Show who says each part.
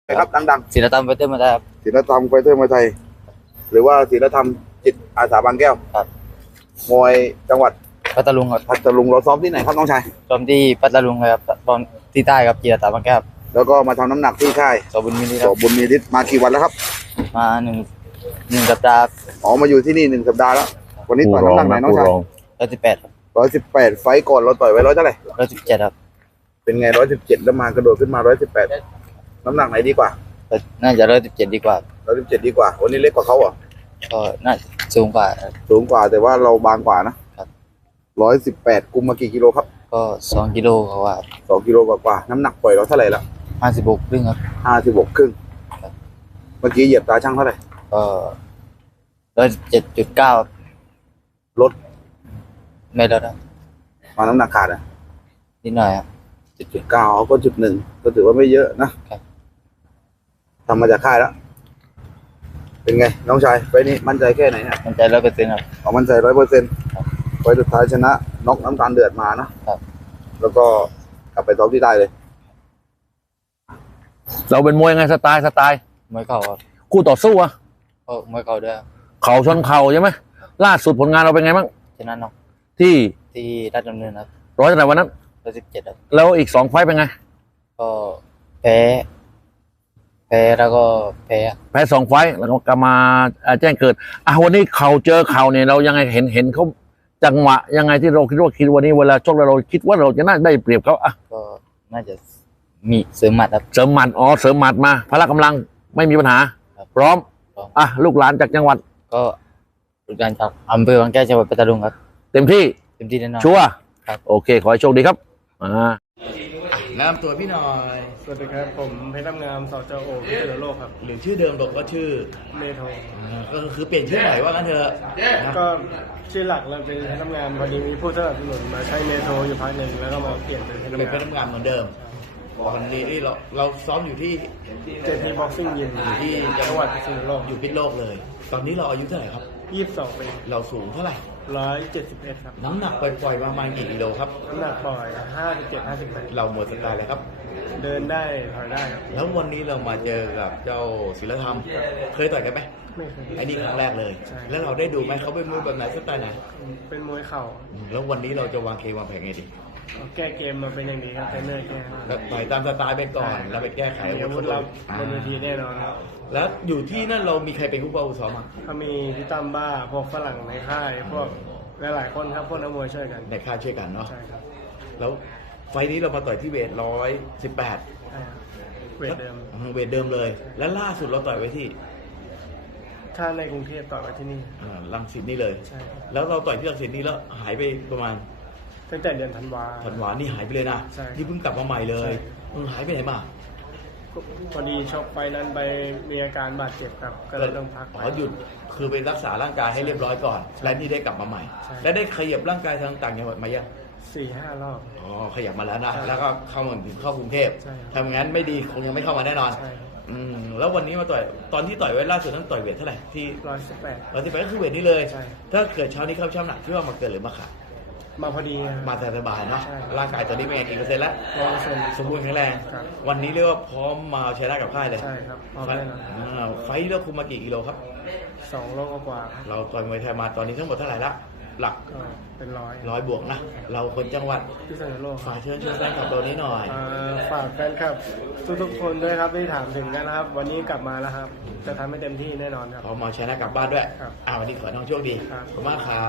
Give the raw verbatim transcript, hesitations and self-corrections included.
Speaker 1: ครับดัง
Speaker 2: ศิลธรรมไฟเตอร์มาได้ครับ
Speaker 1: ๆศีลธรรมไฟเตอร์มวยไทยหรือว่าศีลธรรมจิตอาสาบางแก้ว
Speaker 2: ครับ
Speaker 1: มวยจังหวัด
Speaker 2: พัทลุงครับ
Speaker 1: พัทลุงเราซ้อมที่ไหนครับน้องชาย
Speaker 2: ซ้อมที่พัทลุงครับตอนที่ใต้ครับกีฬาตาบางแก้ว
Speaker 1: แล้วก็มาทำน้ำหนักที่ค่าย
Speaker 2: สบุญมีนิ
Speaker 1: สบุญมีฤทธิ์มากี่วันแล้วครับ
Speaker 2: มาหนึ่งหนึ่งสัปดาห์
Speaker 1: อ๋อมาอยู่ที่นี่หนึ่งสัปดาห์แล้ววันนี้ต่อยน้ำหนักไหนน้องชาย
Speaker 2: ร้อยสิบแปดครับ
Speaker 1: ร้อยสิบแปดไฟก่อนเราต่อยไว้ร้อยเท่าไหร่
Speaker 2: ร้อยสิบเจ็ดครับ
Speaker 1: เป็นไงร้อยสิบเจ็ดแล้วมากระโดดขึ้นมาร้อยสิบแปดน้ำหนักไหนดีกว่า
Speaker 2: น่าจะร้อยสิบเจ็ดดีกว่า
Speaker 1: ร้อยสิบเจ็ดดีกว่าวันนี้เล็กกว่าเขาเหรอ
Speaker 2: ก็น่าสูงกว่า
Speaker 1: สูงกว่าแต่ว่าเราบางกว่านะครับร้อยสิบแปดกุมมากี่กิโลครับ
Speaker 2: ก็สองกิโลเขาว่า
Speaker 1: สองกิโลกว่าน้ำหนักปล่อยเราเท่าไหร่ละ
Speaker 2: ห้าสิบหกครึ่งครับ
Speaker 1: ห้าสิบหกครึ่งเมื่อกี้เหยียบตาช่างเท่าไหร่
Speaker 2: ก็ร้อยเจ็ดจุดเก้า
Speaker 1: ลด
Speaker 2: ไม่ลดครับ
Speaker 1: มาน้ำหนักขาดอ่ะ
Speaker 2: นิดหน่อยครับ
Speaker 1: เจ็ดจุดเก้าก็จุดหนึ่งก็ถือว่าไม่เยอะนะครับทำมาจากค่ายแล้วเป็นไงน้องชายไปนี่มั่นใจแค่ไหนเนี่ย
Speaker 2: มั่นใจร้อยเปอร์เซ็นต์ครับ
Speaker 1: อ๋อมั่นใจร้อยเปอร์เซ็นต์ไฟสุดท้ายชนะน็อกน้ำตาลเดือดมานะครับแล้วก็กลับไปซ้อมที่ได้เลย
Speaker 3: เราเป็นมวยไงสไตล์สไตล์
Speaker 2: มวยเข่าครับ
Speaker 3: คู่ต่อสู้อะ
Speaker 2: ก็มวยเข่าด้วย
Speaker 3: เข่าชนเข่าใช่ไหมล่าสุดผลงานเราเป็นไงบ้าง
Speaker 2: ชนะน็อก
Speaker 3: ที่
Speaker 2: ที่ราชดำเนินครับ
Speaker 3: ร้อยเท่าไหร่วันนั้น
Speaker 2: ร้อยสิบเจ็ดครับ
Speaker 3: แล้วอีกสองไฟต์เป็นไง
Speaker 2: ก็แพ้แพ้แล้วก็แพ้
Speaker 3: แพ้สองไฟต์แล้วก็มาแจ้งเกิดอ่ะวันนี้เข่าเจอเข่าเนี่ยเรายังไงเห็นเห็นเขาจังหวะยังไงที่เราคิดว่าคิดวันนี้เวลาชกเราคิดว่าเราจะน่าได้เปรียบเขาอ่ะ
Speaker 2: ก็น่าจะมีเสริมหมัดครับ
Speaker 3: เสริมหมัดอ๋อเสริมหมัดมาพละกำลังไม่มีปัญหาพร้อมอ่ะลูกหลานจากจังหวัด
Speaker 2: ก็ลูกหลานจากอำเภอบางแก้วจังหวัดพัทลุงครับ
Speaker 3: เต็มที่
Speaker 2: เต็มที่แน่นอน
Speaker 3: ชัวร์ครับโอเคขอให้โชคดีครับอ่า
Speaker 4: แนะนำตัวพี่หน่อย
Speaker 5: สวัสดีครับผมเพชรน้ำงามสจโอพิเศษโลกครับ
Speaker 4: หรือชื่อเดิมบอกว่าชื่อ
Speaker 5: เมโท
Speaker 4: ก็คือเปลี่ยนชื่อใหม่ว่างั้นเถอะ
Speaker 5: ก็ชื่อหลักเราเป็นเพชรน้ำงามพอดีมีผู้สนับสนุนมาใช้เมโทอยู่พักหนึ่งแล้วก็มาเปลี่ยนเป็นเพชร
Speaker 4: เป็นเพชรน้ำงามเหมือนเดิมวันนี้ที่เราเราซ้อมอยู่ที่
Speaker 5: เจทีบ็อกซิ่งยิม
Speaker 4: อยู่ที่
Speaker 5: จังหวัดพิษณุโลก
Speaker 4: อยู่พิษณุโลกเลย ตอนนี้เราอายุเท่าไหร่ครับ
Speaker 5: ยี่สิบสองปี
Speaker 4: เราสูงเท่าไหร่
Speaker 5: ร้อยเจ็ดสิบเอ็ดครับ
Speaker 4: น้ำหนักปล่อยๆประมาณกี่กิโลครับ
Speaker 5: น้ำหนักปล่อยห้าสิบเจ็ดห้าสิบแปด
Speaker 4: เราหมดสไตล์เลยครับ
Speaker 5: เดินได้ถอยได้ครับ
Speaker 4: แล้ววันนี้เรามาเจอกับเจ้าศิลธรรมเคยต่อยกันไหม
Speaker 5: ไม่เคย
Speaker 4: ไอ้นี่ครั้งแรกเลยแล้วเราได้ดูไหมเขาเป็นมวยแบบไหนสไตล์ไหน
Speaker 5: เป็นมวยเข่า
Speaker 4: แล้ววันนี้เราจะวางเกมวางแผนไงดี
Speaker 5: แก้เกมมาเป็นอย่างดีครับเทรนเนอร์แก้
Speaker 4: ต่อยตามสไตล์ไปก่อนแล้วไปแก้ไข
Speaker 5: อาวุธลับบนเวทีแน่นอนครับ
Speaker 4: แล้วอยู่ที่นั่นเรามีใครเป็นผู้ป้องซ้อมมั้ง
Speaker 5: เขามีพี่ตั้มบ้าพวกฝรั่งในค่ายพวกหลายๆคนครับพวกนักมวยช่วยกัน
Speaker 4: ในค่ายช่วยกันเนาะ
Speaker 5: ใช่ครับ
Speaker 4: แล้วไฟนี้เรามาต่อยที่เวทร้อยสิบแปด
Speaker 5: เวทเดิม
Speaker 4: เวทเดิมเลยแล้วล่าสุดเราต่อยไว้ที่
Speaker 5: ถ้าในกรุงเทพต่อยไว้ที่นี่
Speaker 4: รังสิตนี่เลยใช่แล้วเราต่อยที่รังสิตนี่แล้วหายไปประมาณ
Speaker 5: ตั้งแต่เดือนธันวา
Speaker 4: ธันวานี่หายไปเลยนะที่เพิ่งกลับมาใหม่เลยมึงหายไปไหนมา
Speaker 5: พอดีชกไปนั้นไปมีอาการบาดเจ็บครับก็เลยต้องพัก
Speaker 4: อ๋อหยุดคือไปรักษาร่างกายให้เรียบร้อยก่อนและนี่ได้กลับมาใหม่และได้ขยับร่างกายทางต่างจังหวัดมายัง
Speaker 5: สี่ห้ารอบ
Speaker 4: อ๋อขยับมาแล้วนะแล้วก็เข้ามาถึงเข้ากรุงเทพทำงั้นไม่ดีคงยังไม่เข้ามาแน่นอนอืมแล้ววันนี้มาต่อยตอนที่ต่อยไว้ล่าสุดต้องต่อยเวทเท่าไหร่ที่
Speaker 5: ร้อยสิบแปด
Speaker 4: ร้อยสิบแปดก็คือเวทนี้เลยถ้าเกิดเช้านี้เข้าช่ำหนักที่ว่ามาเกิดหรือมาขาด
Speaker 5: มาพอดี
Speaker 4: มาสบายๆเนาะร่างกายตอนนี้เป็นไงกี่เปอร์เซ็นต์แล้ว
Speaker 5: ร้อยเปอร์เซ็นต์
Speaker 4: สมบูรณ์แข็งแรงวันนี้เรียกว่าพร้อมมาใช้ได้กับค่ายเลย
Speaker 5: ใช่ครับพร้อมแน่นอน
Speaker 4: ไฟท์เราคุมมากี่กิโลครับ
Speaker 5: สองโลกว่า
Speaker 4: เราต่อยมวยไทยมาตอนนี้ทั้งหมดเท่าไหร่ละหลัก
Speaker 5: เป็นร้อย
Speaker 4: ร้อยบวกนะเราคนจังหวัด
Speaker 5: พิษณุโลก
Speaker 4: ฝากเชิญชวนแฟนคลับตัวนี้หน่อย
Speaker 5: ฝากแฟนคลับทุกๆคนด้วยครับที่ถามถึงกันนะครับวันนี้กลับมาแล้วครับจะทำให้เต็มที่แน่นอนครับ
Speaker 4: พร้อมมาชนะกลับบ้านด้วยอ่าวันนี้ขอน้องโชคดีขอบคุณมากครับ